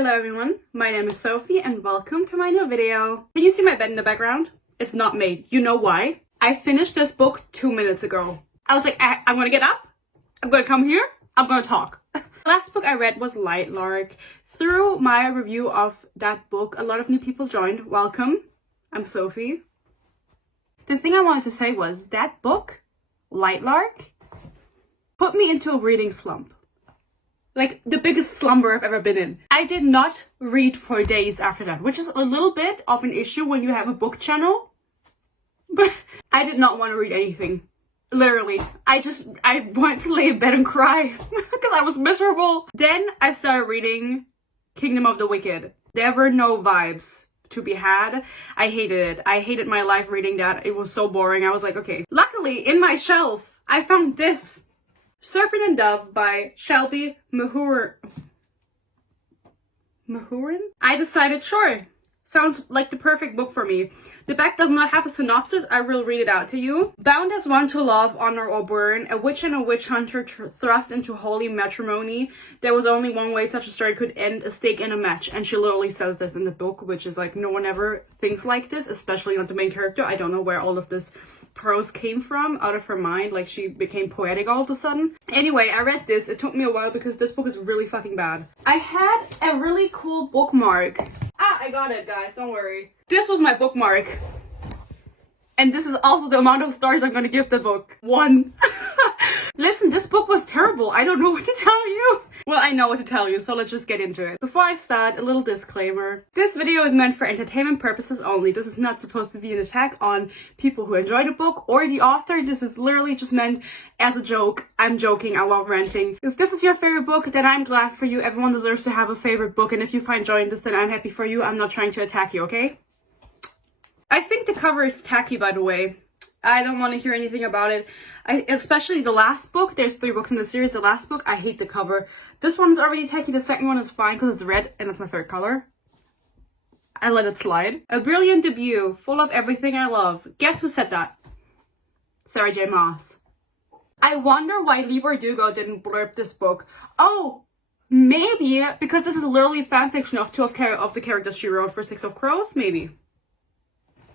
Hello everyone, my name is Sophie and welcome to my new video. Can you see my bed in the background? It's not made. You know why? I finished this book 2 minutes ago. I was like, I'm gonna get up, I'm gonna come here, I'm gonna talk. The last book I read was Light Lark. Through my review of that book, a lot of new people joined. Welcome, I'm Sophie. The thing I wanted to say was that book, Light Lark, put me into a reading slump. Like the biggest slumber I've ever been in. I did not read for days after that, which is a little bit of an issue when you have a book channel. But I did not want to read anything. Literally. I wanted to lay in bed and cry because I was miserable. Then I started reading Kingdom of the Wicked. There were no vibes to be had. I hated it. I hated my life reading that. It was so boring. I was like, okay. Luckily, in my shelf, I found this. Serpent and Dove by Shelby Mahurin. I decided, sure, sounds like the perfect book for me. The back does not have a synopsis. I will read it out to you. Bound as one to love, honor, or burn, a witch and a witch hunter thrust into holy matrimony. There was only one way such a story could end, a stake in a match. And she literally says this in the book, which is like, no one ever thinks like this, especially not the main character. I don't know where all of this prose came from out of her mind, like she became poetic all of a sudden. Anyway, I read this. It took me a while because this book is really fucking bad. I had a really cool bookmark. I got it, guys, don't worry. This was my bookmark. And this is also the amount of stars I'm gonna give the book. 1. Listen, this book was terrible. I don't know what to tell you. Well, I know what to tell you, so let's just get into it. Before I start, a little disclaimer. This video is meant for entertainment purposes only. This is not supposed to be an attack on people who enjoy the book or the author. This is literally just meant as a joke. I'm joking, I love ranting. If this is your favorite book, then I'm glad for you. Everyone deserves to have a favorite book, and if you find joy in this, then I'm happy for you. I'm not trying to attack you, okay? I think the cover is tacky, by the way. I don't want to hear anything about it. Especially the last book. There's 3 books in the series. The last book, I hate the cover. This one is already tacky. The second one is fine because it's red and it's my favorite color. I let it slide. A brilliant debut, full of everything I love. Guess who said that? Sarah J. Maas. I wonder why Leigh Bardugo didn't blurb this book. Oh, maybe because this is literally fanfiction of 2 of the characters she wrote for Six of Crows. Maybe.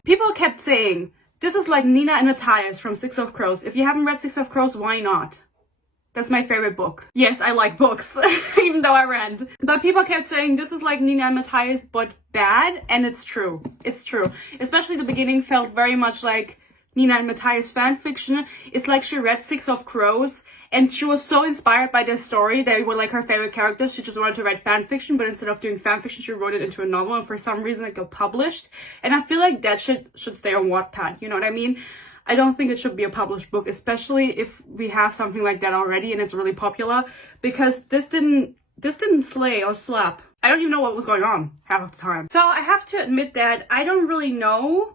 People kept saying, this is like Nina and Matthias from Six of Crows. If you haven't read Six of Crows, why not? That's my favorite book. Yes, I like books, even though I rant. But people kept saying, this is like Nina and Matthias, but bad. And it's true. It's true. Especially the beginning felt very much like Nina and Matthias fanfiction. It's like she read Six of Crows and she was so inspired by their story. They were like her favorite characters. She just wanted to write fanfiction, but instead of doing fanfiction, she wrote it into a novel, and for some reason it got published. And I feel like that shit should stay on Wattpad, you know what I mean? I don't think it should be a published book, especially if we have something like that already and it's really popular, because this didn't slay or slap. I don't even know what was going on half the time. So I have to admit that I don't really know,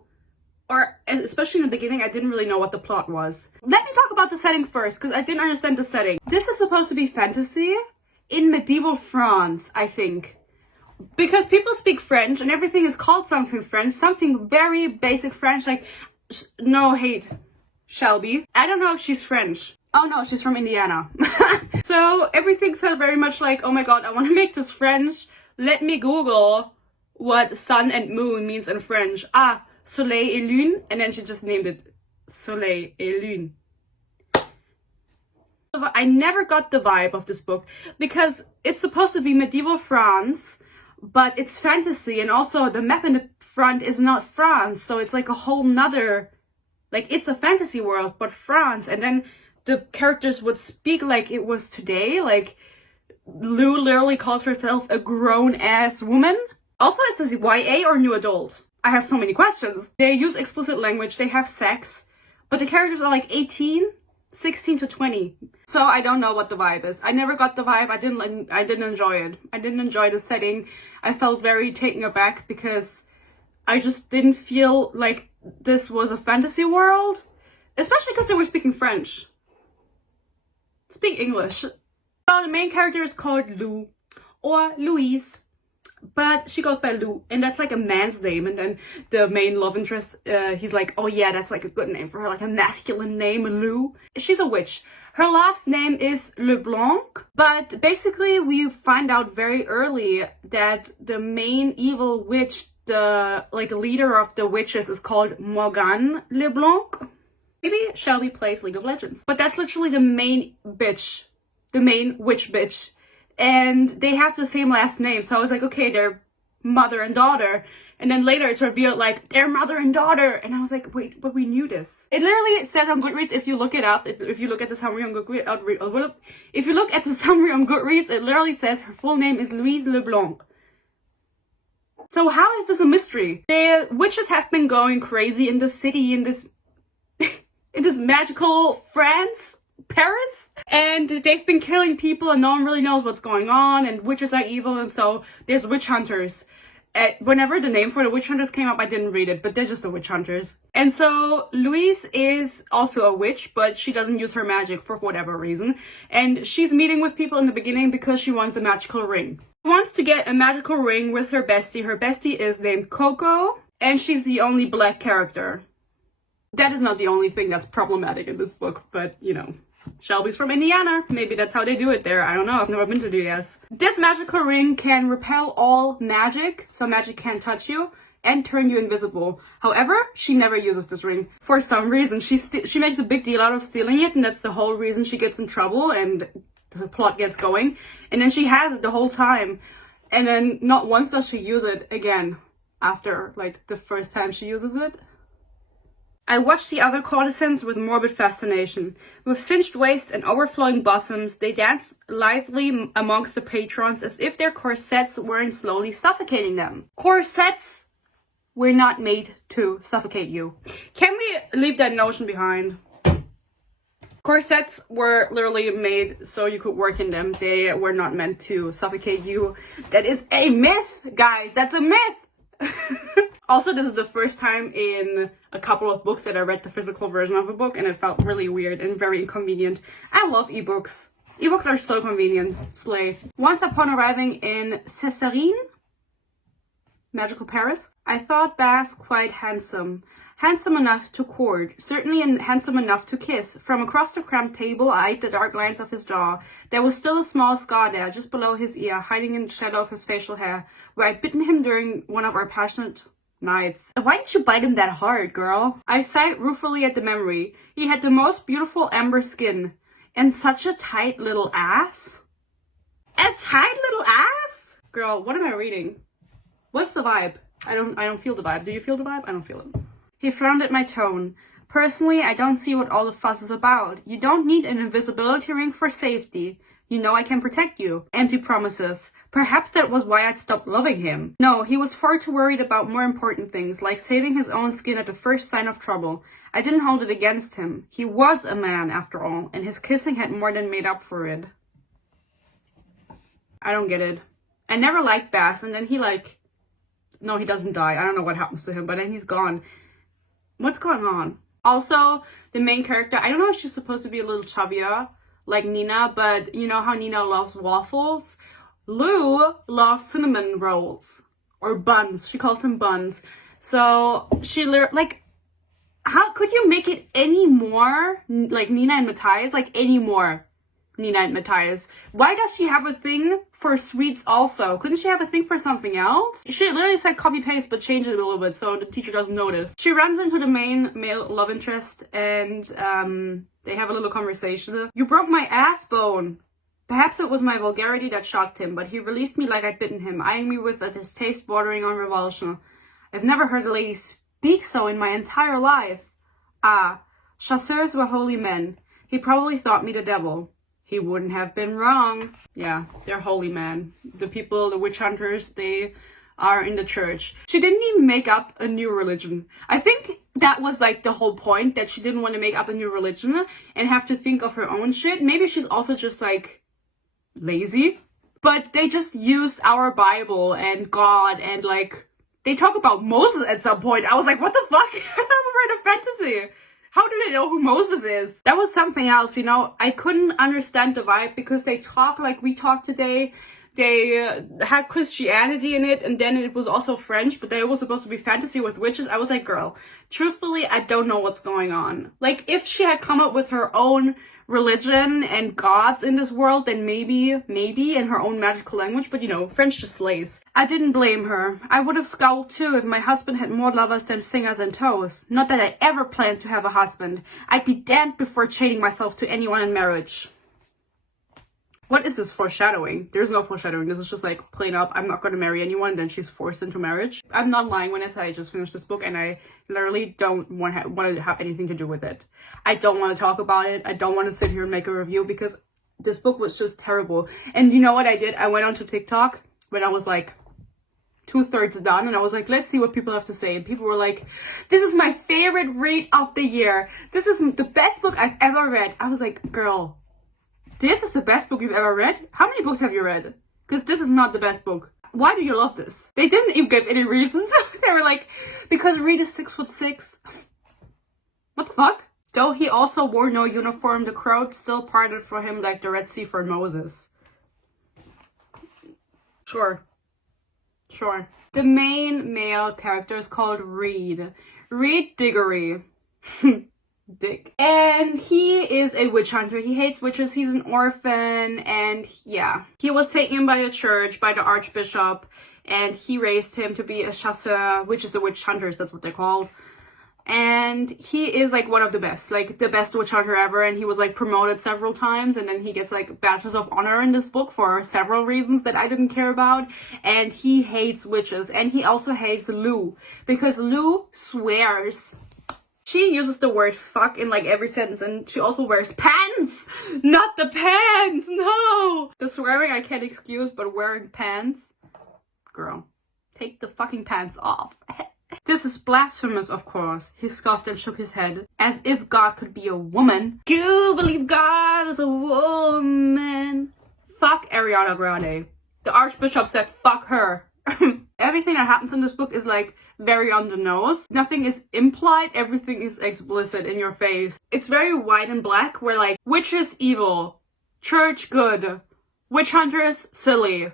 or especially in the beginning, I didn't really know what the plot was. Let me talk about the setting first, because I didn't understand the setting. This is supposed to be fantasy in medieval France, I think. Because people speak French and everything is called something French, something very basic French, like, no hate, Shelby. I don't know if she's French. Oh no, she's from Indiana. So everything felt very much like, oh my god, I want to make this French. Let me Google what sun and moon means in French. Ah, Soleil et Lune, and then she just named it Soleil et Lune. I never got the vibe of this book because it's supposed to be medieval France, but it's fantasy, and also the map in the front is not France, so it's like a whole nother, like it's a fantasy world, but France, and then the characters would speak like it was today, like Lou literally calls herself a grown-ass woman. Also, it says YA or new adult. I have so many questions. They use explicit language, they have sex, but the characters are like 18, 16 to 20. So I don't know what the vibe is. I never got the vibe. I didn't enjoy it. I didn't enjoy the setting. I felt very taken aback because I just didn't feel like this was a fantasy world, especially because they were speaking French. Speak English. Well, the main character is called Lou or Louise, but she goes by Lou, and that's like a man's name. And then the main love interest, he's like, oh yeah, that's like a good name for her, like a masculine name, Lou. She's a witch. Her last name is LeBlanc, but basically we find out very early that the main evil witch, the leader of the witches, is called Morgane LeBlanc. Maybe Shelby plays League of Legends, but that's literally the main bitch, the main witch bitch, and they have the same last name. So I was like, okay, they're mother and daughter. And then later it's revealed like they're mother and daughter. And I was like, wait, but we knew this. It literally says on Goodreads, if you look it up, if you look at the summary on Goodreads, if you look at the summary on Goodreads, it literally says her full name is Louise LeBlanc. So how is this a mystery? The witches have been going crazy in the city, in this in this magical France, Paris, and they've been killing people and no one really knows what's going on, and witches are evil, and so there's witch hunters. Whenever the name for the witch hunters came up, I didn't read it, but they're just the witch hunters. And so Louise is also a witch, but she doesn't use her magic for whatever reason. And she's meeting with people in the beginning because she wants a magical ring. She wants to get a magical ring with her bestie. Her bestie is named Coco, and she's the only black character. That is not the only thing that's problematic in this book, but you know. Shelby's from Indiana. Maybe that's how they do it there. I don't know. I've never been to the US. This magical ring can repel all magic, so magic can't touch you, and turn you invisible. However, she never uses this ring. For some reason, she makes a big deal out of stealing it, and that's the whole reason she gets in trouble and the plot gets going. And then she has it the whole time. And then not once does she use it again after, like, the first time she uses it. I watched the other courtesans with morbid fascination. With cinched waists and overflowing bosoms, they danced lithely amongst the patrons as if their corsets weren't slowly suffocating them. Corsets were not made to suffocate you. Can we leave that notion behind? Corsets were literally made so you could work in them. They were not meant to suffocate you. That is a myth, guys. That's a myth. Also, this is the first time in a couple of books that I read the physical version of a book, and it felt really weird and very inconvenient. I love ebooks. Ebooks are so convenient. Slay. Once upon arriving in Césarine, magical Paris, I thought Bas quite handsome. Handsome enough to court, certainly handsome enough to kiss. From across the cramped table, I eyed the dark lines of his jaw. There was still a small scar there, just below his ear, hiding in the shadow of his facial hair, where I'd bitten him during one of our passionate nights. Why did you bite him that hard, girl? I sighed ruefully at the memory. He had the most beautiful amber skin. And such a tight little ass. A tight little ass? Girl, what am I reading? What's the vibe? I don't feel the vibe. Do you feel the vibe? I don't feel it. He frowned at my tone. Personally, I don't see what all the fuss is about. You don't need an invisibility ring for safety. You know I can protect you. Empty promises. Perhaps that was why I'd stopped loving him. No, he was far too worried about more important things, like saving his own skin at the first sign of trouble. I didn't hold it against him. He was a man, after all, and his kissing had more than made up for it. I don't get it. I never liked Bas, and then he no, he doesn't die. I don't know what happens to him, but then he's gone. What's going on? Also, the main character, I don't know if she's supposed to be a little chubbier, like Nina, but you know how Nina loves waffles? Lou loves cinnamon rolls. Or buns. She calls them buns. So, she how could you make it any more like Nina and Matthias? Like, any more Nina and Matthias? Why does she have a thing for sweets also? Couldn't she have a thing for something else? She literally said copy paste but change it a little bit so the teacher doesn't notice. She runs into the main male love interest and they have a little conversation. You broke my ass bone. Perhaps it was my vulgarity that shocked him, but he released me like I'd bitten him, eyeing me with a distaste bordering on revulsion. I've never heard a lady speak so in my entire life. Ah, chasseurs were holy men. He probably thought me the devil. He wouldn't have been wrong. Yeah, they're holy men. The people, the witch hunters, they are in the church. She didn't even make up a new religion. I think that was like the whole point, that she didn't want to make up a new religion and have to think of her own shit. Maybe she's also just like lazy. But they just used our Bible and God and like, they talk about Moses at some point. I was like, what the fuck? I thought we were in a fantasy. How do they know who Moses is? That was something else, you know. I couldn't understand the vibe because they talk like we talk today. they had Christianity in it, and then it was also French, but they was supposed to be fantasy with witches. I was like, girl, truthfully, I don't know what's going on. Like, if she had come up with her own religion and gods in this world, then maybe in her own magical language, but you know, French just slays. I didn't blame her. I would have scowled too if my husband had more lovers than fingers and toes. Not that I ever planned to have a husband. I'd be damned before chaining myself to anyone in marriage. What is this foreshadowing? There's no foreshadowing. This is just like plain up, I'm not going to marry anyone, then she's forced into marriage. I'm not lying when I say I just finished this book and I literally don't want to have anything to do with it. I don't want to talk about it. I don't want to sit here and make a review because this book was just terrible. And you know what I did? I went onto TikTok when I was like 2/3 done and I was like, let's see what people have to say. And people were like, this is my favorite read of the year. This is the best book I've ever read. I was like, girl, this is the best book you've ever read? How many books have you read? Because this is not the best book. Why do you love this? They didn't even give any reasons. They were like, because Reed is 6'6". What the fuck? Though he also wore no uniform, the crowd still parted for him like the Red Sea for Moses. Sure. The main male character is called Reed. Reed Diggory. Dick. And he is a witch hunter. He hates witches. He's an orphan, and yeah. He was taken by the church, by the archbishop, and he raised him to be a chasseur, which is the witch hunters, that's what they're called. And he is like one of the best, like the best witch hunter ever, and he was like promoted several times, and then he gets like badges of honor in this book for several reasons that I didn't care about. And he hates witches, and he also hates Lou, because Lou swears. She uses the word fuck in like every sentence, and she also wears pants! Not the pants! No! The swearing I can't excuse, but wearing pants? Girl, take the fucking pants off. This is blasphemous, of course. He scoffed and shook his head. As if God could be a woman. You believe God is a woman. Fuck Ariana Grande. The Archbishop said fuck her. Everything that happens in this book is like very on the nose. Nothing is implied, everything is explicit in your face. It's very white and black, where like witches evil, church good, witch hunters silly.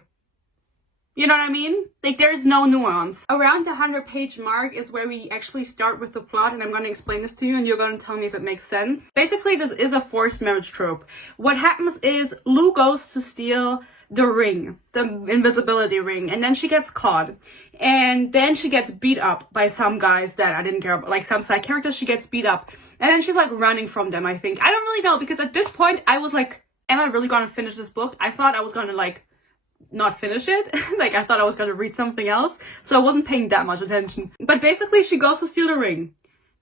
You know what I mean? Like, there's no nuance. Around the 100-page mark is where we actually start with the plot, and I'm going to explain this to you, and you're going to tell me if it makes sense. Basically, this is a forced marriage trope. What happens is Lou goes to steal the ring, the invisibility ring, and then she gets caught. And then she gets beat up by some guys that I didn't care about, like some side characters. She gets beat up. And then she's like running from them, I think. I don't really know, because at this point, I was like, am I really going to finish this book? I thought I was going to like not finish it. Like, I thought I was gonna read something else, so I wasn't paying that much attention. But basically, she goes to steal the ring.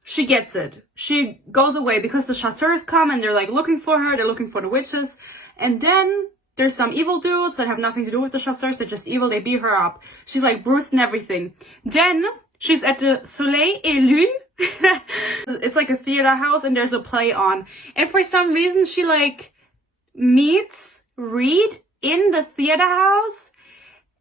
She gets it. She goes away because the chasseurs come and they're like looking for her. They're looking for the witches. And then there's some evil dudes that have nothing to do with the chasseurs. They're just evil. They beat her up. She's like bruised and everything. Then she's at the Soleil et Lune. It's like a theater house and there's a play on. And for some reason, she like meets Reed in the theater house,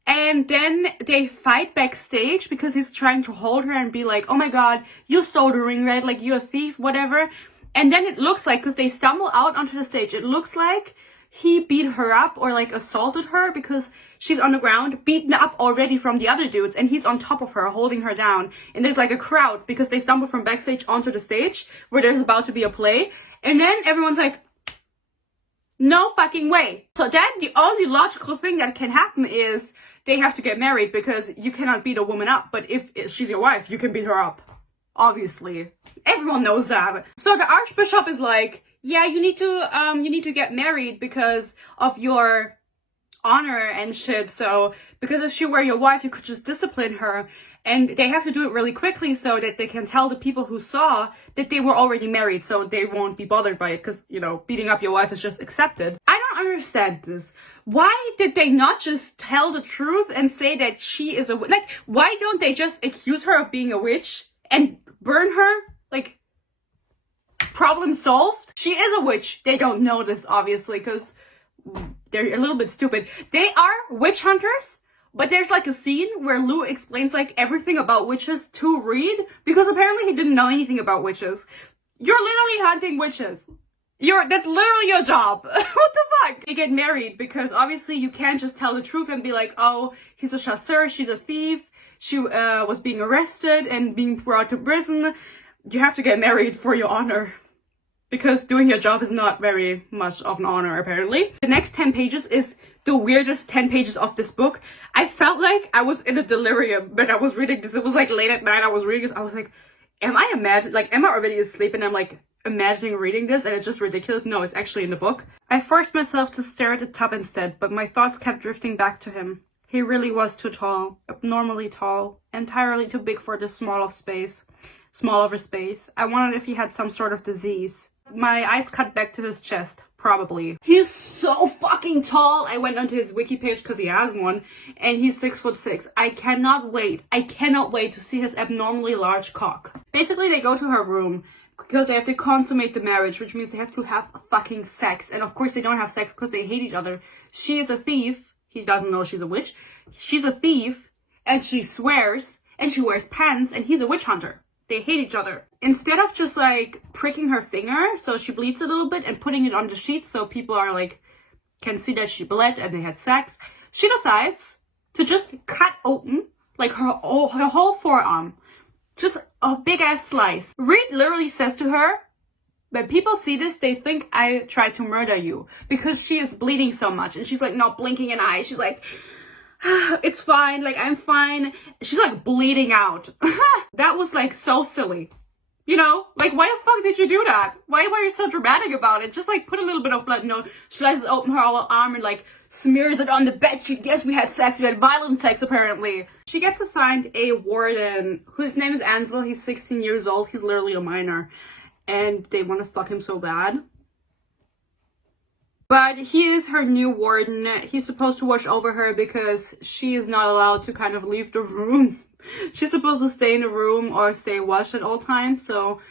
and then they fight backstage because he's trying to hold her and be like, oh my god, you stole the ring, right? Like, you're a thief, whatever. And then it looks like, because they stumble out onto the stage, it looks like he beat her up or like assaulted her, because she's on the ground, beaten up already from the other dudes, and he's on top of her, holding her down. And there's like a crowd because they stumble from backstage onto the stage where there's about to be a play. And then everyone's like, no fucking way. So then the only logical thing that can happen is they have to get married, because you cannot beat a woman up. But if she's your wife, you can beat her up. Obviously. Everyone knows that. So the Archbishop is like, yeah, you need to get married because of your honor and shit. So, because if she were your wife, you could just discipline her. And they have to do it really quickly so that they can tell the people who saw that they were already married, so they won't be bothered by it, because, you know, beating up your wife is just accepted. I don't understand this. Why did they not just tell the truth and say that she is a witch? Like, why don't they just accuse her of being a witch and burn her? Like, problem solved? She is a witch. They don't know this, obviously, because they're a little bit stupid. They are witch hunters. But there's like a scene where Lou explains like everything about witches to Reed, because apparently he didn't know anything about witches. You're literally hunting witches. That's literally your job. What the fuck? They get married because obviously you can't just tell the truth and be like, oh, he's a chasseur, she's a thief, she was being arrested and being brought to prison. You have to get married for your honor. Because doing your job is not very much of an honor, apparently. The next 10 pages is the weirdest 10 pages of this book. I felt like I was in a delirium when I was reading this. It was like late at night, I was reading this. I was like, am I already asleep and I'm like imagining reading this and it's just ridiculous? No, it's actually in the book. I forced myself to stare at the tub instead, but my thoughts kept drifting back to him. He really was too tall, abnormally tall, entirely too big for this small of a space. I wondered if he had some sort of disease. My eyes cut back to his chest. Probably. He's so fucking tall. I went onto his wiki page because he has one, and he's 6'6". I cannot wait to see his abnormally large cock. Basically, they go to her room because they have to consummate the marriage, which means they have to have fucking sex. And of course, they don't have sex because they hate each other. She is a thief. He doesn't know she's a witch. She's a thief, and she swears, and she wears pants, and he's a witch hunter. They hate each other. Instead of just like pricking her finger so she bleeds a little bit and putting it on the sheet so people are like can see that she bled and they had sex, she decides to just cut open like her whole forearm. Just a big ass slice. Reed literally says to her, when people see this, they think I tried to murder you because she is bleeding so much. And she's like not blinking an eye. She's like, it's fine, like I'm fine. She's like bleeding out. That was like so silly. You know, like why the fuck did you do that? Why were you so dramatic about it? Just like put a little bit of blood, she slices open her whole arm and like smears it on the bed sheet. Yes, we had sex, we had violent sex apparently. She gets assigned a warden whose name is Ansel. He's 16 years old, he's literally a minor. And they want to fuck him so bad. But he is her new warden. He's supposed to watch over her because she is not allowed to kind of leave the room. She's supposed to stay in the room or stay watched at all times. So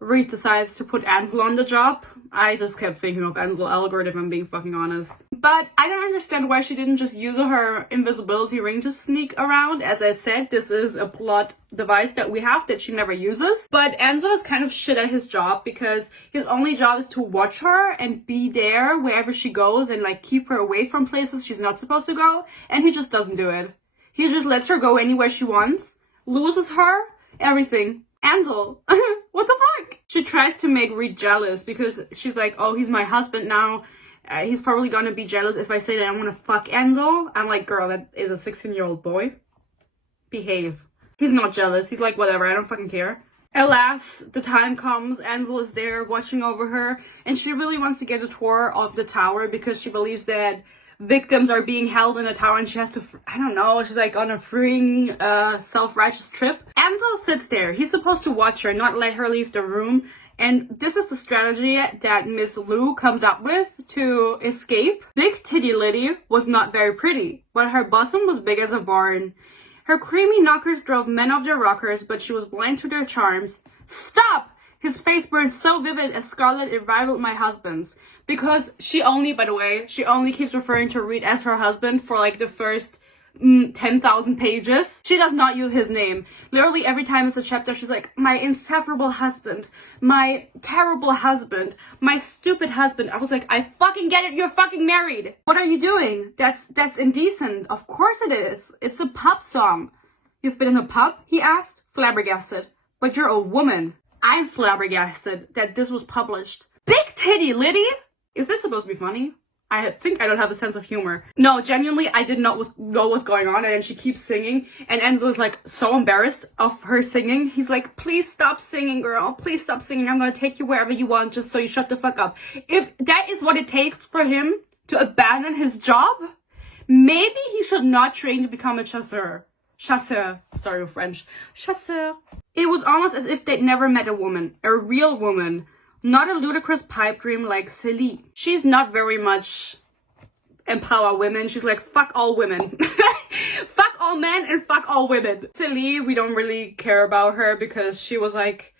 Reed decides to put Ansel on the job. I just kept thinking of Ansel Elgort if I'm being fucking honest. But I don't understand why she didn't just use her invisibility ring to sneak around. As I said, this is a plot device that we have that she never uses. But Ansel is kind of shit at his job because his only job is to watch her and be there wherever she goes and like keep her away from places she's not supposed to go. And he just doesn't do it. He just lets her go anywhere she wants, loses her, everything. Ansel, what the fuck? She tries to make Reed jealous because she's like, oh, he's my husband now. He's probably gonna be jealous if I say that I want to fuck Ansel. I'm like, girl, that is a 16-year-old boy. Behave. He's not jealous. He's like, whatever, I don't fucking care. Alas, the time comes. Ansel is there watching over her, and she really wants to get a tour of the tower because she believes that victims are being held in a tower and she has to, I don't know, she's like on a freeing, self-righteous trip. Ansel sits there. He's supposed to watch her, not let her leave the room. And this is the strategy that Miss Lou comes up with to escape. Big Titty Liddy was not very pretty, but her bosom was big as a barn. Her creamy knockers drove men off their rockers, but she was blind to their charms. Stop! His face burned so vivid as scarlet it rivaled my husband's. Because she only keeps referring to Reed as her husband for like the first 10,000 pages. She does not use his name. Literally every time it's a chapter, she's like, my insufferable husband, my terrible husband, my stupid husband. I was like, I fucking get it, you're fucking married. What are you doing? That's indecent. Of course it is. It's a pub song. You've been in a pub? He asked, flabbergasted. But you're a woman. I'm flabbergasted that this was published. Big Titty Liddy? Is this supposed to be funny? I think I don't have a sense of humor. No, genuinely, I did not know what's going on, and then she keeps singing, and Ansel is like so embarrassed of her singing. He's like, please stop singing, girl. Please stop singing. I'm gonna take you wherever you want just so you shut the fuck up. If that is what it takes for him to abandon his job, maybe he should not train to become a chasseur. Chasseur. Sorry, French. Chasseur. It was almost as if they'd never met a woman. A real woman. Not a ludicrous pipe dream like Celie. She's not very much empower women. She's like, fuck all women. Fuck all men and fuck all women. Celie, we don't really care about her because she was like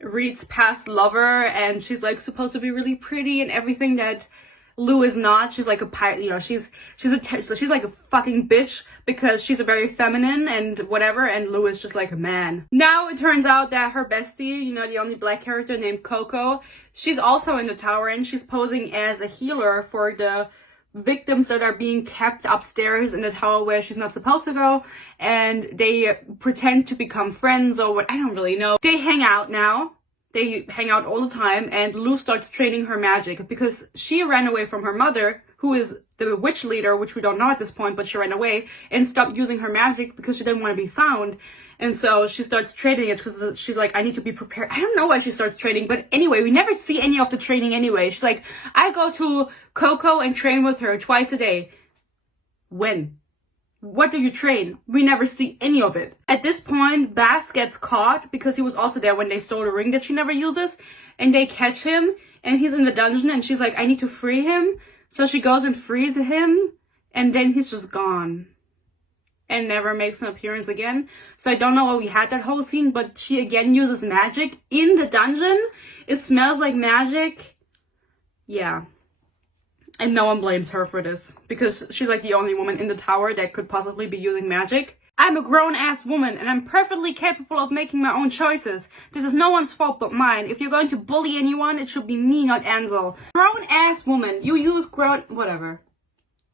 Reed's past lover and she's like supposed to be really pretty and everything that Lou is not. She's like a you know, she's like a fucking bitch because she's a very feminine and whatever, and Lou is just like a man. Now it turns out that her bestie, you know, the only black character named Coco, she's also in the tower, and she's posing as a healer for the victims that are being kept upstairs in the tower where she's not supposed to go, and they pretend to become friends or what, I don't really know. They hang out now. They hang out all the time, and Lou starts training her magic because she ran away from her mother, who is the witch leader, which we don't know at this point, but she ran away and stopped using her magic because she didn't want to be found. And so she starts training it because she's like, I need to be prepared. I don't know why she starts training, but anyway, we never see any of the training anyway. She's like, I go to Coco and train with her twice a day. When? What do you train? We never see any of it. At this point, Bass gets caught because he was also there when they stole the ring that she never uses. And they catch him and he's in the dungeon and she's like, I need to free him. So she goes and frees him and then he's just gone. And never makes an appearance again. So I don't know why we had that whole scene, but she again uses magic in the dungeon. It smells like magic. Yeah. And no one blames her for this because she's like the only woman in the tower that could possibly be using magic. I'm a grown-ass woman and I'm perfectly capable of making my own choices. This is no one's fault but mine. If you're going to bully anyone, it should be me, not Ansel. Grown-ass woman. You use whatever.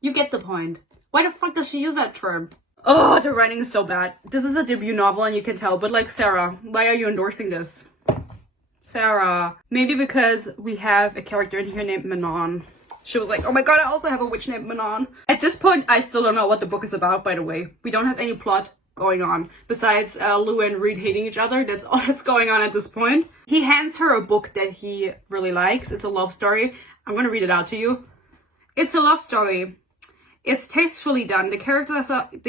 You get the point. Why the fuck does she use that term? Oh, the writing is so bad. This is a debut novel and you can tell, but like, Sarah, why are you endorsing this? Sarah. Maybe because we have a character in here named Manon. She was like, oh my god, I also have a witch named Manon. At this point, I still don't know what the book is about, by the way. We don't have any plot going on besides Lou and Reed hating each other. That's all that's going on at this point. He hands her a book that he really likes. It's a love story. I'm gonna read it out to you. It's a love story. It's tastefully done. The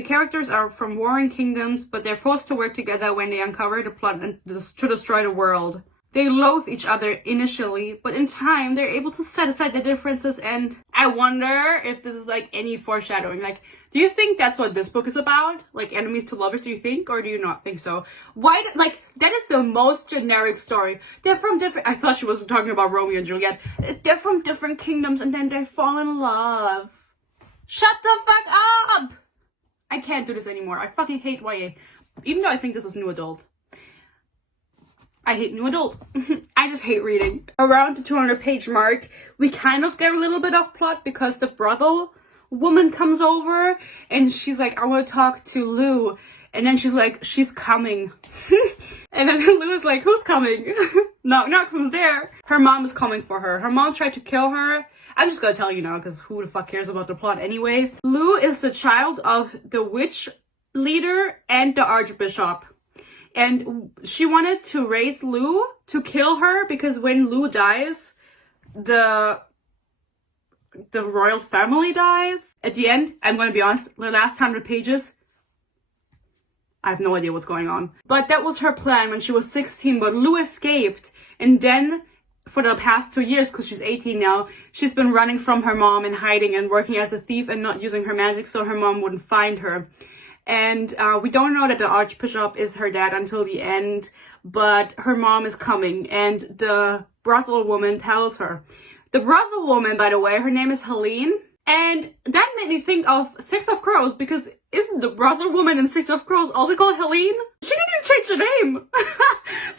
characters are from warring kingdoms, but they're forced to work together when they uncover the plot and to destroy the world. They loathe each other initially, but in time, they're able to set aside their differences, and I wonder if this is like any foreshadowing. Like, do you think that's what this book is about? Like, enemies to lovers, do you think? Or do you not think so? Why, like, that is the most generic story. They're from different, I thought she was talking about Romeo and Juliet. They're from different kingdoms, and then they fall in love. Shut the fuck up! I can't do this anymore. I fucking hate YA. Even though I think this is new adult. I hate new adult. I just hate reading. Around the 200-page mark, we kind of get a little bit of plot because the brothel woman comes over and she's like, I want to talk to Lou. And then she's like, she's coming. And then Lou is like, who's coming? Knock, knock, who's there? Her mom is coming for her. Her mom tried to kill her. I'm just gonna tell you now because who the fuck cares about the plot anyway? Lou is the child of the witch leader and the archbishop. And she wanted to raise Lou to kill her because when Lou dies, the royal family dies. At the end, I'm going to be honest, the last 100 pages, I have no idea what's going on. But that was her plan when she was 16, but Lou escaped. And then for the past 2 years, because she's 18 now, she's been running from her mom and hiding and working as a thief and not using her magic so her mom wouldn't find her. And we don't know that the archbishop is her dad until the end, but her mom is coming and the brothel woman tells her. The brothel woman, by the way, her name is Helene. And that made me think of Six of Crows because isn't the brothel woman in Six of Crows also called Helene? She didn't even change her name.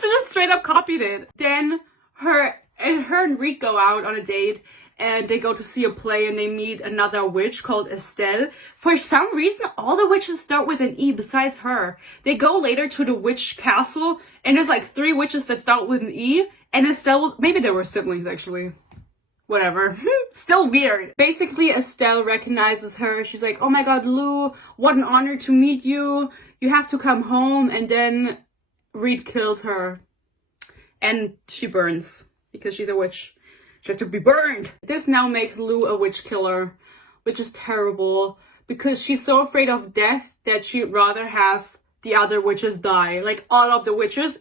She just straight up copied it. Then her and Reed go out on a date. And they go to see a play and they meet another witch called Estelle. For some reason, all the witches start with an E besides her. They go later to the witch castle and there's like 3 witches that start with an E. And Estelle was, maybe they were siblings actually. Whatever. Still weird. Basically, Estelle recognizes her. She's like, oh my god, Lou, what an honor to meet you. You have to come home. And then Reed kills her. And she burns because she's a witch. She has to be burned. This now makes Lou a witch killer, which is terrible because she's so afraid of death that she'd rather have the other witches die. Like all of the witches,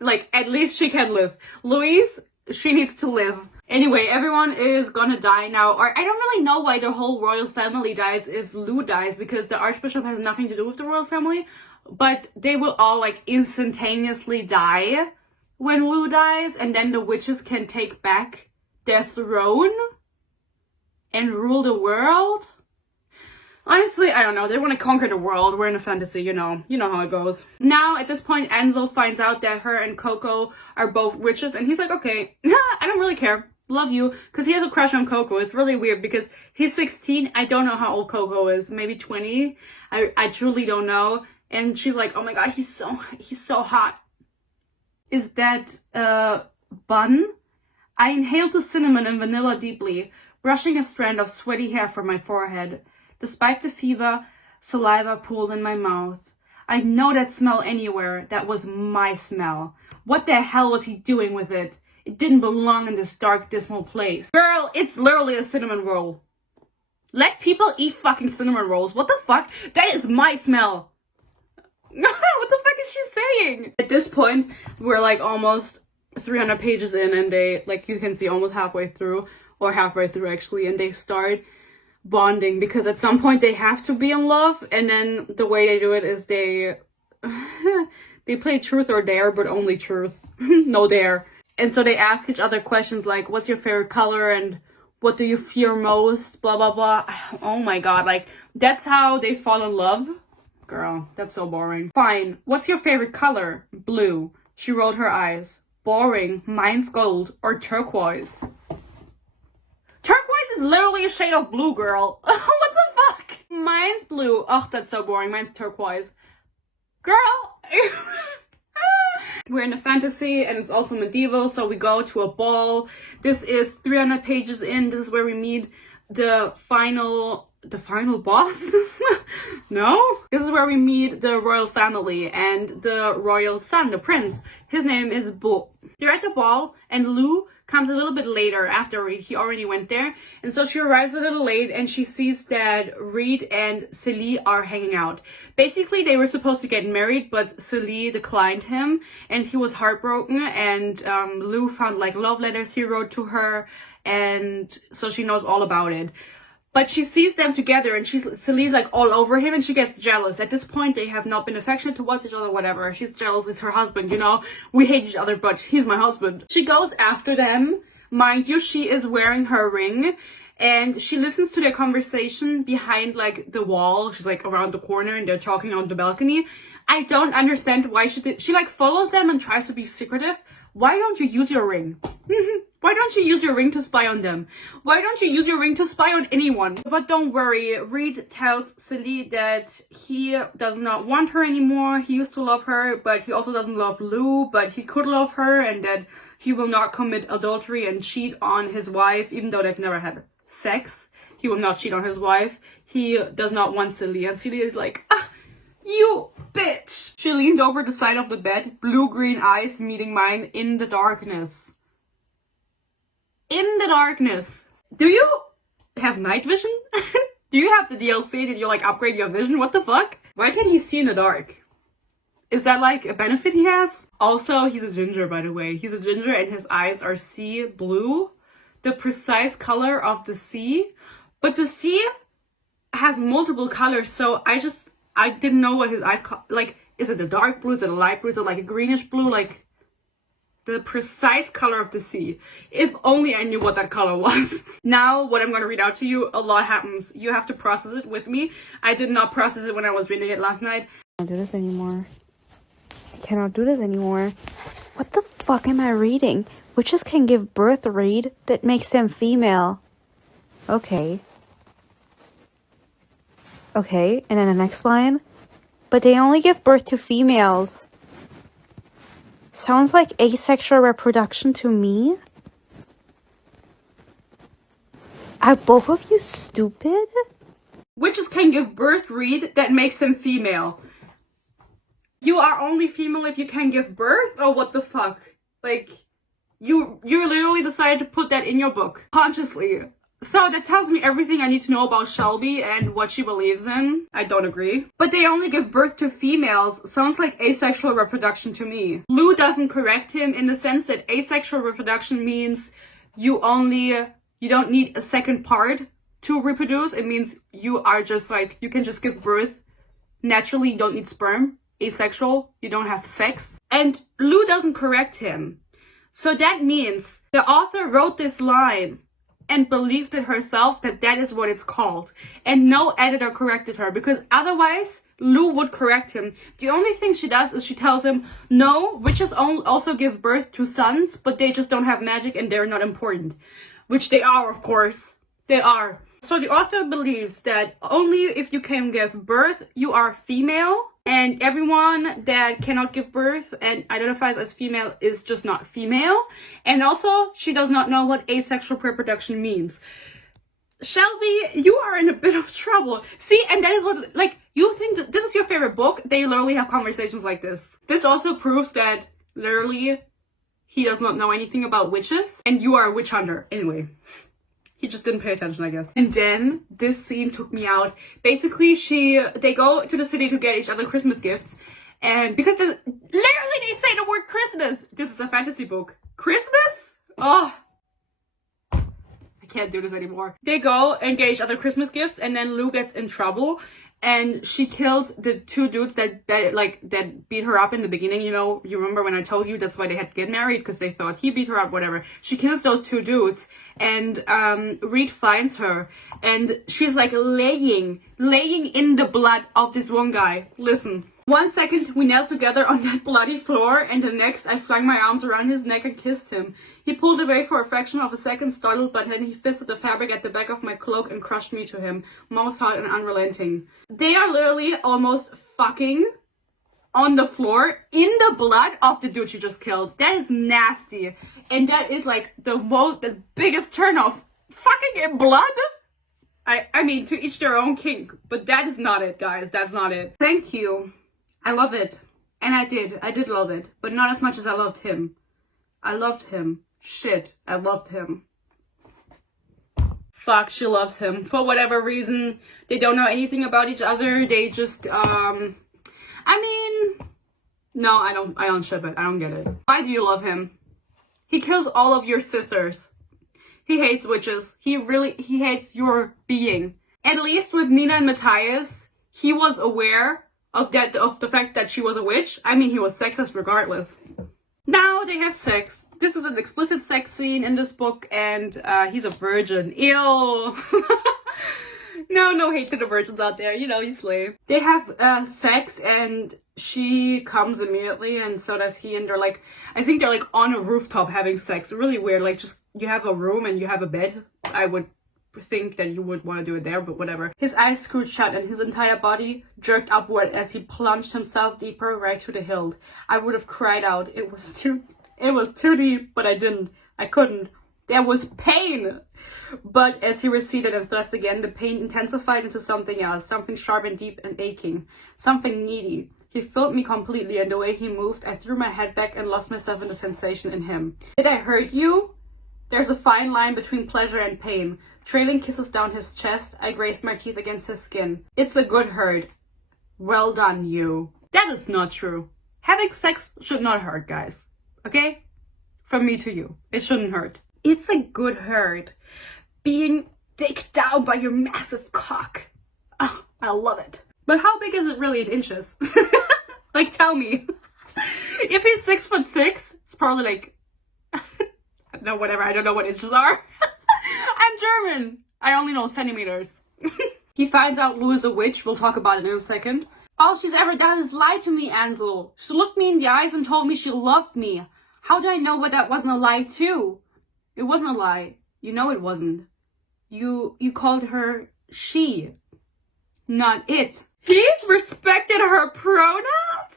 like at least she can live. Louise, she needs to live. Anyway, everyone is gonna die now. Or I don't really know why the whole royal family dies if Lou dies because the archbishop has nothing to do with the royal family. But they will all like instantaneously die when Lou dies and then the witches can take back their throne. and rule the world? Honestly, I don't know. They want to conquer the world. We're in a fantasy, you know. You know how it goes. Now, at this point, Ansel finds out that her and Coco are both witches. And he's like, okay, I don't really care. Love you. Because he has a crush on Coco. It's really weird because he's 16. I don't know how old Coco is. Maybe 20. I truly don't know. And she's like, oh my god, he's so hot. Is that, bun? I inhaled the cinnamon and vanilla deeply, brushing a strand of sweaty hair from my forehead. Despite the fever, saliva pooled in my mouth. I'd know that smell anywhere. That was my smell. What the hell was he doing with it? It didn't belong in this dark, dismal place. Girl, it's literally a cinnamon roll. Let people eat fucking cinnamon rolls. What the fuck? That is my smell. What the fuck is she saying? At this point, we're like almost 300 pages in and they, like you can see, almost halfway through, or halfway through actually, and they start bonding because at some point they have to be in love, and then the way they do it is they play truth or dare, but only truth. No dare. And so they ask each other questions like, what's your favorite color and what do you fear most, blah blah blah. Oh my god, like that's how they fall in love? Girl, that's so boring. Fine, what's your favorite color? Blue. She rolled her eyes. Boring. Mine's gold or turquoise. Turquoise is literally a shade of blue, girl. What the fuck? Mine's blue. Oh, that's so boring. Mine's turquoise. Girl. We're in a fantasy and it's also medieval, so we go to a ball. This is 300 pages in. This is where we meet the final boss? No? This is where we meet the royal family and the royal son, the prince. His name is Bo. They're at the ball and Lou comes a little bit later after he already went there. And so she arrives a little late and she sees that Reed and Celie are hanging out. Basically, they were supposed to get married, but Celie declined him and he was heartbroken, and Lou found like love letters he wrote to her, and so she knows all about it. But she sees them together and Celie's like all over him and she gets jealous. At this point, they have not been affectionate towards each other, whatever. She's jealous. It's her husband, you know? We hate each other, but he's my husband. She goes after them. Mind you, she is wearing her ring and she listens to their conversation behind like the wall. She's like around the corner and they're talking on the balcony. I don't understand why she like follows them and tries to be secretive. Why don't you use your ring? Why don't you use your ring to spy on them? Why don't you use your ring to spy on anyone? But don't worry, Reed tells Celie that he does not want her anymore. He used to love her, but he also doesn't love Lou, but he could love her, and that he will not commit adultery and cheat on his wife, even though they've never had sex. He will not cheat on his wife. He does not want Celie, and Celie is like, ah, you bitch. She leaned over the side of the bed, blue-green eyes meeting mine in the darkness. In the darkness. Do you have night vision? Do you have the DLC? Did you like upgrade your vision? What the fuck? Why can't he see in the dark? Is that like a benefit he has? Also, he's a ginger, by the way. He's a ginger and his eyes are sea blue. The precise color of the sea. But the sea has multiple colors, so I didn't know what his eyes like. Is it a dark blue? Is it a light blue? Is it like a greenish blue? Like the precise color of the sea. If only I knew what that color was. Now, what I'm going to read out to you, a lot happens. You have to process it with me. I did not process it when I was reading it last night. I can't do this anymore. I cannot do this anymore. What the fuck am I reading? Witches can give birth, Reed. That makes them female. Okay. Okay, and then the next line. But they only give birth to females. Sounds like asexual reproduction to me. Are both of you stupid? Witches can give birth, Reed. That makes them female. You are only female if you can give birth? Or what the fuck? Like, you literally decided to put that in your book. Consciously. So that tells me everything I need to know about Shelby and what she believes in. I don't agree. But they only give birth to females. Sounds like asexual reproduction to me. Lou doesn't correct him in the sense that asexual reproduction means you don't need a second part to reproduce. It means you are just like, you can just give birth naturally. You don't need sperm. Asexual, you don't have sex. And Lou doesn't correct him. So that means the author wrote this line and believed it herself that that is what it's called. And no editor corrected her, because otherwise Lou would correct him. The only thing she does is she tells him, no, witches also give birth to sons, but they just don't have magic and they're not important. Which they are, of course. They are. So the author believes that only if you can give birth, you are female. And everyone that cannot give birth and identifies as female is just not female. And also, she does not know what asexual reproduction means. Shelby, you are in a bit of trouble. See, and that is what, like, you think that this is your favorite book. They literally have conversations like this. This also proves that, literally, he does not know anything about witches. And you are a witch hunter. Anyway. He just didn't pay attention, I guess. And then this scene took me out. Basically, they go to the city to get each other Christmas gifts. And because literally they say the word Christmas. This is a fantasy book. Christmas? Oh, I can't do this anymore. They go and get each other Christmas gifts, and then Lou gets in trouble. And she kills the two dudes that beat her up in the beginning. You know, you remember when I told you that's why they had to get married, because they thought he beat her up, whatever. She kills those two dudes, and Reed finds her, and she's like laying in the blood of this one guy. Listen. 1 second we knelt together on that bloody floor, and the next I flung my arms around his neck and kissed him. He pulled away for a fraction of a second, startled, but then he fisted the fabric at the back of my cloak and crushed me to him, mouth hot and unrelenting. They are literally almost fucking on the floor in the blood of the dude you just killed. That is nasty. And that is like the biggest turnoff. Fucking in blood? I mean, to each their own kink, but that is not it, guys. That's not it. Thank you. I love it. And I did love it. But not as much as I loved him. I loved him. Shit, I loved him. Fuck, she loves him. For whatever reason, they don't know anything about each other. They just, I mean, no, I don't ship it. I don't get it. Why do you love him? He kills all of your sisters. He hates witches. He hates your being. At least with Nina and Matthias, he was aware of the fact that she was a witch. I mean, he was sexist regardless. Now they have sex. This is an explicit sex scene in this book, and he's a virgin. Ew. No hate to the virgins out there. You know, you slay. They have sex, and she comes immediately, and so does he. And they're like, I think they're like on a rooftop having sex. Really weird. Like, just you have a room and you have a bed. I would think that you would want to do it there, but whatever. His eyes screwed shut and his entire body jerked upward as he plunged himself deeper right to the hilt. I would have cried out. It was too deep, but I didn't. I couldn't. There was pain. But as he receded and thrust again, the pain intensified into something else, something sharp and deep and aching, something needy. He filled me completely, and the way he moved, I threw my head back and lost myself in the sensation in him. Did I hurt you? There's a fine line between pleasure and pain. Trailing kisses down his chest, I grazed my teeth against his skin. It's a good hurt. Well done, you. That is not true. Having sex should not hurt, guys. Okay? From me to you. It shouldn't hurt. It's a good hurt. Being dicked down by your massive cock. Oh, I love it. But how big is it really in inches? Like, tell me. If he's 6'6", it's probably like... no, whatever. I don't know what inches are. I'm German. I only know centimeters. He finds out Lou is a witch. We'll talk about it in a second. All she's ever done is lie to me, Ansel. She looked me in the eyes and told me she loved me. How do I know what that wasn't a lie too? It wasn't a lie. You know it wasn't. You called her she, not it. He respected her pronouns?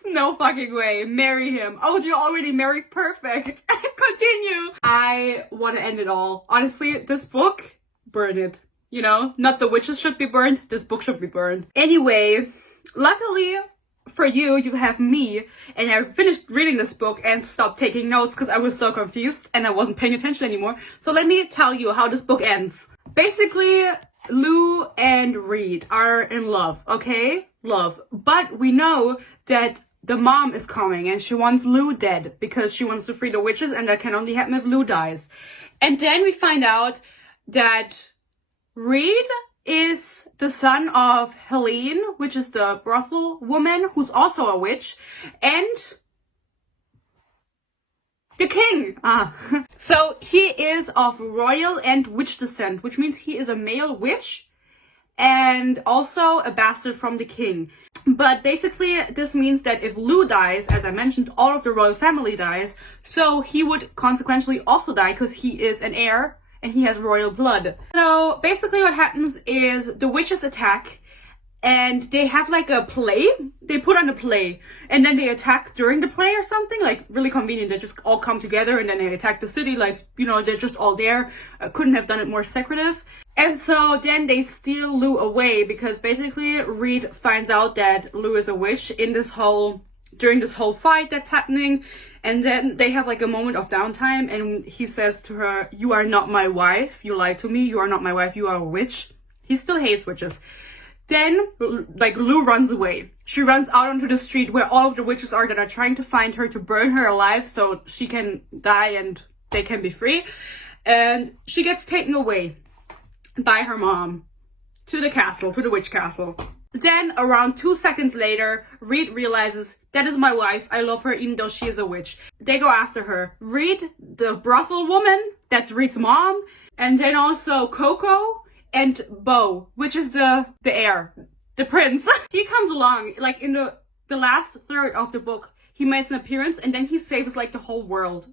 No fucking way. Marry him. Oh, you're already married? Perfect. Continue. I want to end it all. Honestly, this book, burn it. You know, not the witches should be burned. This book should be burned. Anyway, luckily for you, you have me. And I finished reading this book and stopped taking notes because I was so confused and I wasn't paying attention anymore. So let me tell you how this book ends. Basically, Lou and Reed are in love, okay? Love. But we know that the mom is coming and she wants Lou dead because she wants to free the witches, and that can only happen if Lou dies. And then we find out that Reed is the son of Helene, which is the brothel woman who's also a witch, and The king! So he is of royal and witch descent, which means he is a male witch and also a bastard from the king. But basically, this means that if Lou dies, as I mentioned, all of the royal family dies, so he would consequentially also die because he is an heir and he has royal blood. So basically what happens is the witches attack and they have like a play. They put on a play and then they attack during the play or something. Like really convenient. They just all come together and then they attack the city. Like, you know, they're just all there. Couldn't have done it more secretive. And so then they steal Lou away because basically Reed finds out that Lou is a witch during this whole fight that's happening. And then they have like a moment of downtime and he says to her, "You are not my wife. You lied to me. You are not my wife. You are a witch." He still hates witches. Then, like, Lou runs away. She runs out onto the street where all of the witches are that are trying to find her to burn her alive so she can die and they can be free. And she gets taken away by her mom to the castle, to the witch castle. Then, around 2 seconds later, Reed realizes, that is my wife. I love her even though she is a witch. They go after her. Reed, the brothel woman, that's Reed's mom. And then also Coco and Bo, which is the heir, the prince. He comes along, like in the last third of the book, he makes an appearance and then he saves like the whole world.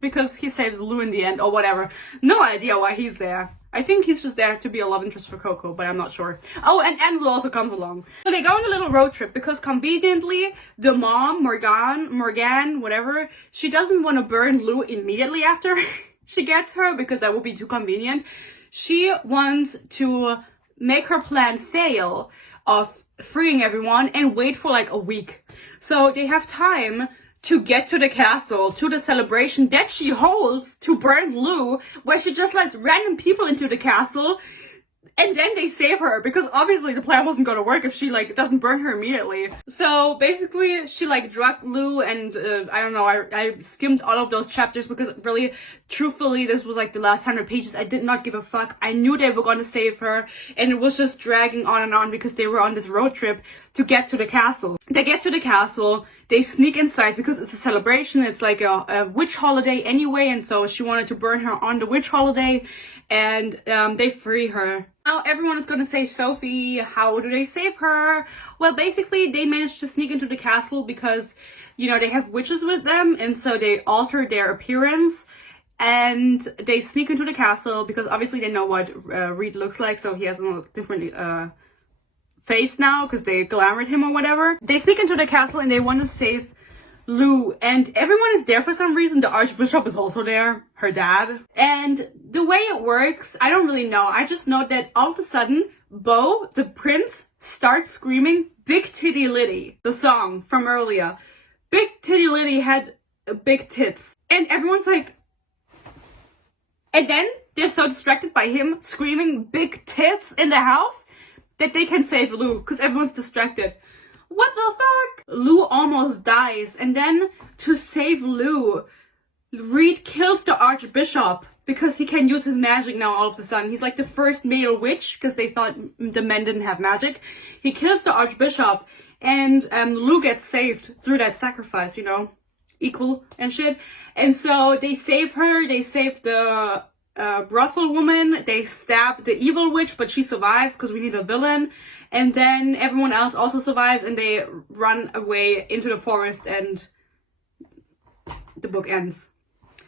Because he saves Lou in the end or whatever. No idea why he's there. I think he's just there to be a love interest for Coco, but I'm not sure. Oh, and Ansel also comes along. So they go on a little road trip because conveniently the mom, Morgan, whatever, she doesn't want to burn Lou immediately after she gets her because that would be too convenient. She wants to make her plan fail of freeing everyone and wait for like a week. So they have time to get to the castle, to the celebration that she holds to burn Lou, where she just lets random people into the castle and then they save her because obviously the plan wasn't going to work if she like doesn't burn her immediately. So basically she like drugged Lou and I don't know, I skimmed all of those chapters because really, truthfully, this was like the last 100 pages. I did not give a fuck. I knew they were going to save her and it was just dragging on and on because they were on this road trip to get to the castle. They get to the castle, they sneak inside because it's a celebration. It's like a witch holiday anyway, and so she wanted to burn her on the witch holiday and they free her. Now everyone is going to say, Sophie, how do they save her? Well, basically they managed to sneak into the castle because, you know, they have witches with them and so they alter their appearance and they sneak into the castle because obviously they know what Reed looks like, so he has a different face now because they glamored him or whatever. They sneak into the castle and they want to save Lou, and everyone is there for some reason. The Archbishop is also there, her dad. And the way it works, I don't really know. I just know that all of a sudden, Bo, the prince, starts screaming Big Titty Liddy, the song from earlier. Big Titty Liddy had big tits. And everyone's like... And then they're so distracted by him screaming big tits in the house that they can save Lou because everyone's distracted. What the fuck? Lou almost dies, and then to save Lou, Reed kills the Archbishop because he can use his magic now all of a sudden. He's like the first male witch because they thought the men didn't have magic. He kills the Archbishop and Lou gets saved through that sacrifice, you know, equal and shit. And so they save her, they save the brothel woman, they stab the evil witch, but she survives because we need a villain. And then everyone else also survives and they run away into the forest and the book ends.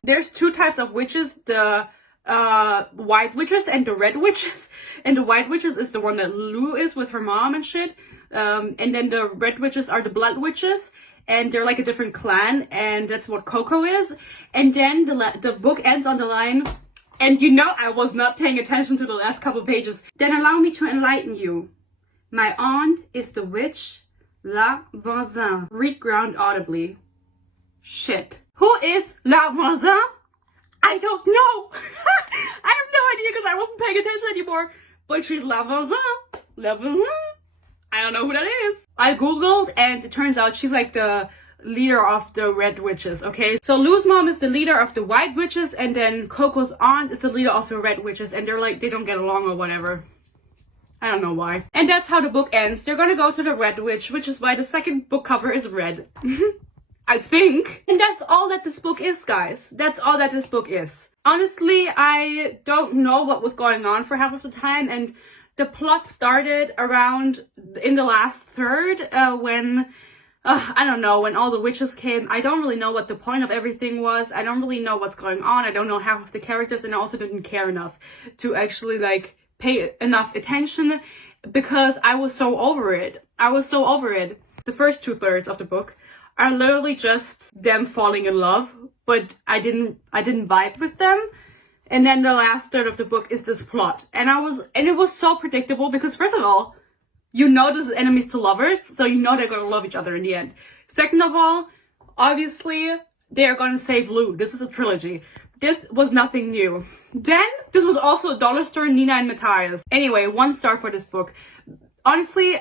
There's two types of witches, the white witches and the red witches. And the white witches is the one that Lou is with her mom and shit. And then the red witches are the blood witches. And they're like a different clan, and that's what Coco is. And then the book ends on the line, and you know I was not paying attention to the last couple pages. Then allow me to enlighten you. My aunt is the witch La Voisin. Reed ground audibly. Shit. Who is La Voisin? I don't know. I have no idea because I wasn't paying attention anymore. But she's La Voisin. La Voisin. I don't know who that is. I googled and it turns out she's like the leader of the red witches, okay? So Lou's mom is the leader of the white witches and then Coco's aunt is the leader of the red witches, and they're like, they don't get along or whatever. I don't know why. And that's how the book ends. They're gonna go to the red witch, which is why the second book cover is red. I think. And that's all that this book is, guys. That's all that this book is. Honestly, I don't know what was going on for half of the time, and the plot started around in the last third when, I don't know, when all the witches came. I don't really know what the point of everything was. I don't really know what's going on. I don't know half of the characters, and I also didn't care enough to actually like pay enough attention because I was so over it. I was so over it. The first 2/3 of the book are literally just them falling in love, but I didn't vibe with them. And then the last third of the book is this plot. And it was so predictable because first of all, you know this is enemies to lovers, so you know they're gonna love each other in the end. Second of all, obviously, they're gonna save Lou. This is a trilogy. This was nothing new. Then, this was also a dollar store, Nina and Matthias. Anyway, 1 star for this book. Honestly,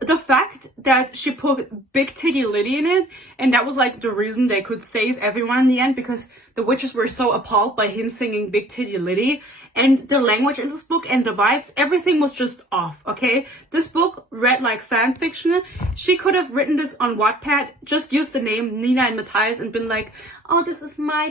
the fact that she put Big Titty Liddy in it, and that was like the reason they could save everyone in the end, because the witches were so appalled by him singing Big Titty Liddy, and the language in this book and the vibes, everything was just off, okay? This book read like fan fiction. She could have written this on Wattpad, just used the name Nina and Matthias and been like, oh, this is my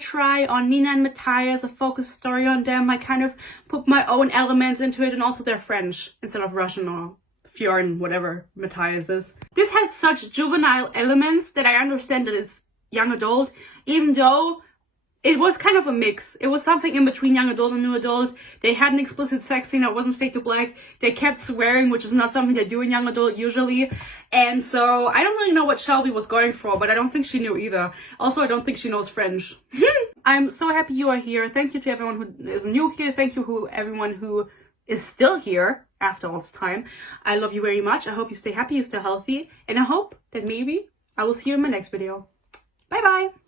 try on Nina and Matthias, a focus story on them. I kind of put my own elements into it, and also they're French instead of Russian or Fjorn, whatever Matthias is. This had such juvenile elements that I understand that it's young adult, even though it was kind of a mix. It was something in between young adult and new adult. They had an explicit sex scene that wasn't fake to black. They kept swearing, which is not something they do in young adult usually. And so I don't really know what Shelby was going for, but I don't think she knew either. Also, I don't think she knows French. I'm so happy you are here. Thank you to everyone who is new here. Thank you to everyone who is still here after all this time. I love you very much. I hope you stay happy, you stay healthy, and I hope that maybe I will see you in my next video. Bye bye!